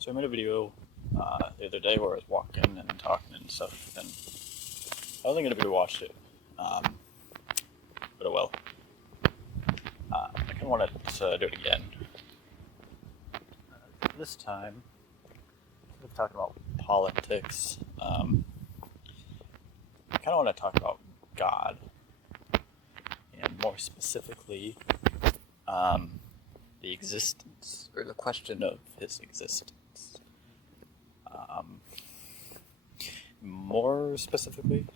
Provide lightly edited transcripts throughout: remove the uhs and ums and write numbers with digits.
So I made a video the other day where I was walking and talking and stuff, and I don't think anybody watched it, but it will. I kind of wanted to do it again. This time, instead of talking about politics, I kind of want to talk about God, and more specifically, the existence, or the question of his existence. More specifically,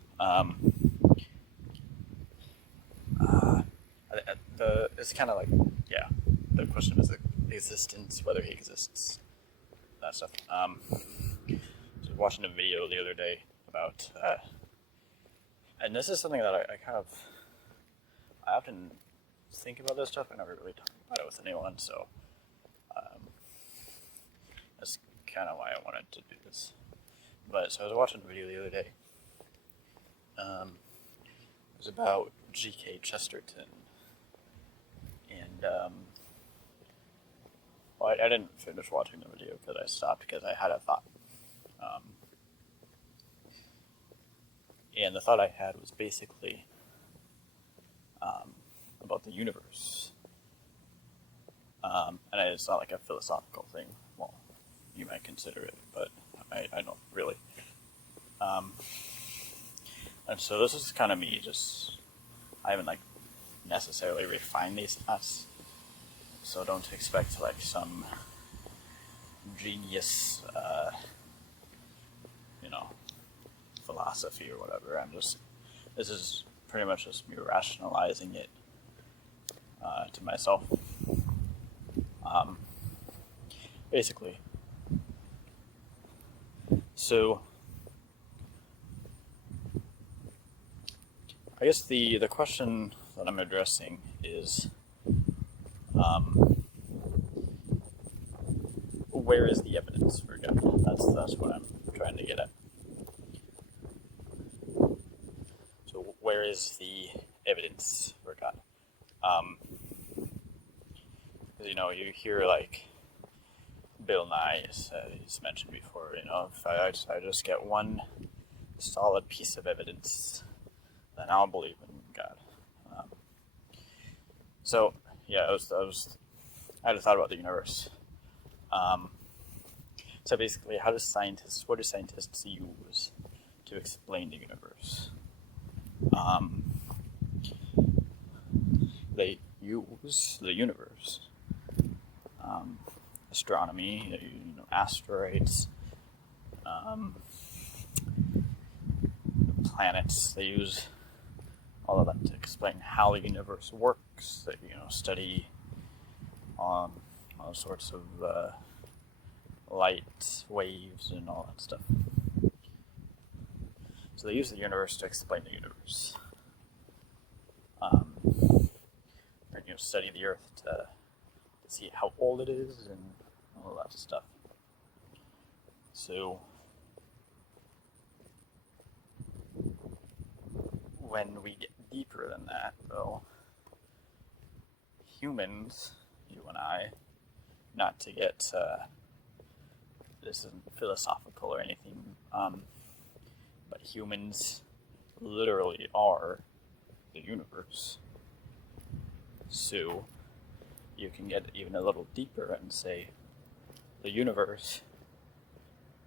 it's kind of like, yeah, the question of his existence, whether he exists, that stuff. I was watching a video the other day about, and this is something that I often think about this stuff. I never really talk about it with anyone, so that's kind of why I wanted to do this. But so I was watching a video the other day. It was about G.K. Chesterton, and well, I didn't finish watching the video because I stopped because I had a thought. And the thought I had was basically about the universe. And it's not like a philosophical thing. Well, you might consider it, but I don't really. And so this is kind of me I haven't necessarily refined these thoughts, so don't expect some genius, philosophy or whatever. This is pretty much just me rationalizing it to myself. Basically. So, I guess the question that I'm addressing is, where is the evidence for God? That's what I'm trying to get at. So, where is the evidence for God? You hear Bill Nye, he's mentioned before. If I just get one solid piece of evidence, then I'll believe in God. So yeah, I had a thought about the universe. So basically, what do scientists use to explain the universe? They use the universe. Astronomy, asteroids, planets. They use all of that to explain how the universe works. They study all sorts of light waves and all that stuff. So they use the universe to explain the universe. Study the Earth to see how old it is and all that stuff. So when we get deeper than that, though, humans, you and I, not to get this isn't philosophical or anything, but humans literally are the universe. So you can get even a little deeper and say the universe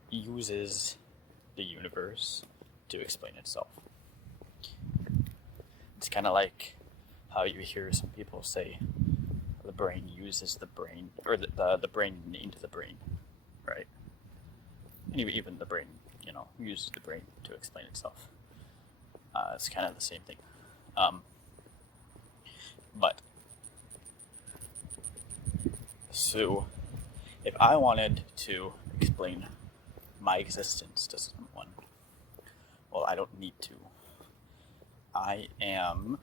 uses the universe to explain itself. It's kind of like how you hear some people say the brain uses the brain, or the brain into the brain, right? And even the brain, uses the brain to explain itself. It's kind of the same thing. So, if I wanted to explain my existence to someone, well, I don't need to. I am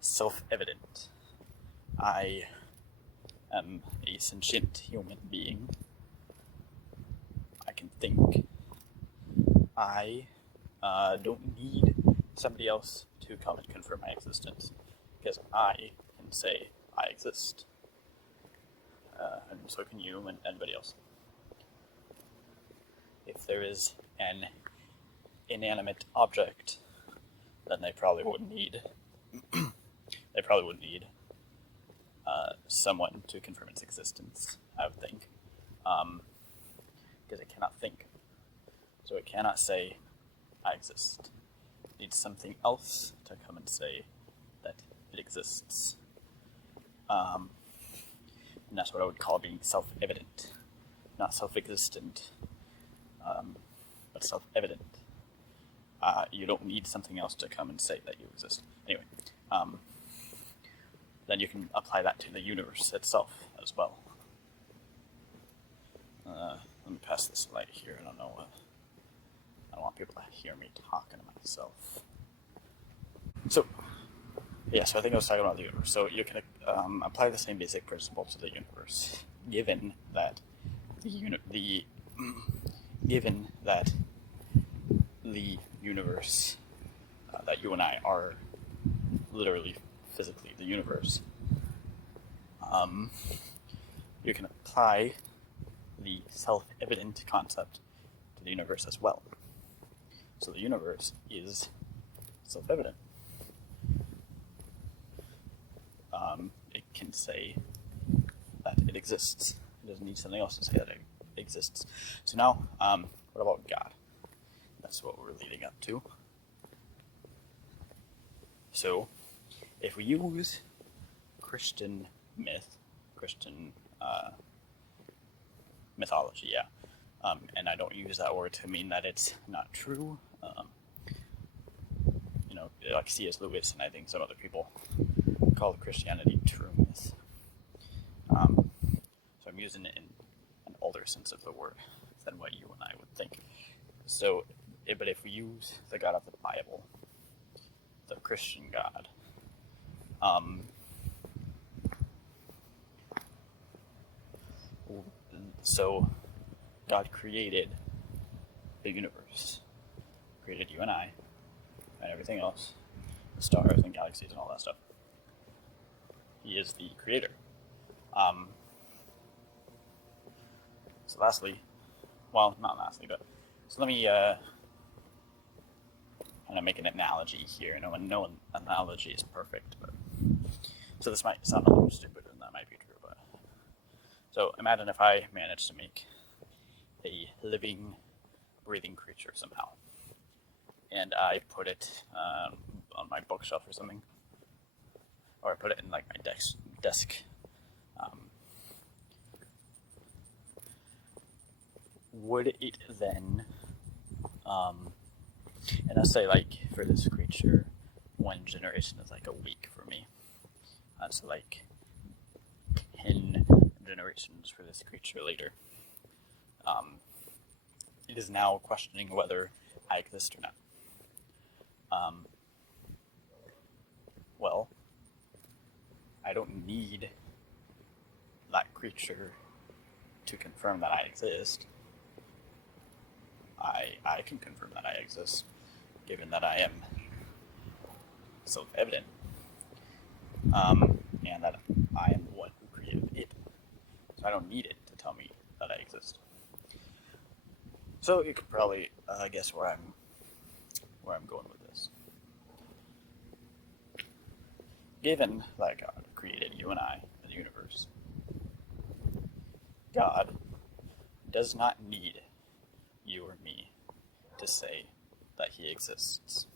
self-evident. I am a sentient human being. I can think. I don't need somebody else to come and confirm my existence, because I can say I exist. And so can you and anybody else. if there is an inanimate object, then they probably wouldn't need someone to confirm its existence, I would think, because it cannot think. So it cannot say, I exist. It needs something else to come and say that it exists. And that's what I would call being self-evident. Not self-existent, but self-evident. You don't need something else to come and say that you exist. Anyway, then you can apply that to the universe itself as well. Let me pass this light here. I don't want people to hear me talking to myself. So I think I was talking about the universe. So you can apply the same basic principle to the universe, given that the universe that you and I are literally, physically the universe. You can apply the self-evident concept to the universe as well. So the universe is self-evident. It can say that it exists. It doesn't need something else to say that it exists. So now, what about God? That's what we're leading up to. So, if we use Christian mythology, and I don't use that word to mean that it's not true. Like C.S. Lewis and I think some other people call Christianity true myth. So I'm using it in an older sense of the word than what you and I would think. So, but if we use the God of the Bible, the Christian God, so God created the universe, created you and I, and everything else, the stars and galaxies and all that stuff. He is the creator. So not lastly, but so let me kind of make an analogy here. No analogy is perfect, but so this might sound a little stupid, and that might be true. But so imagine if I managed to make a living, breathing creature somehow, and I put it on my bookshelf or something, or I put it in like my desk. Would it then, and I say like for this creature, 1 generation is like a week for me. So like 10 generations for this creature later. It is now questioning whether I exist or not. Well, I don't need that creature to confirm that I exist. I can confirm that I exist, given that I am self-evident, and that I am the one who created it. So I don't need it to tell me that I exist. So you could probably guess where I'm going with this. Given that God created you and I, the universe, God does not need you or me to say that he exists.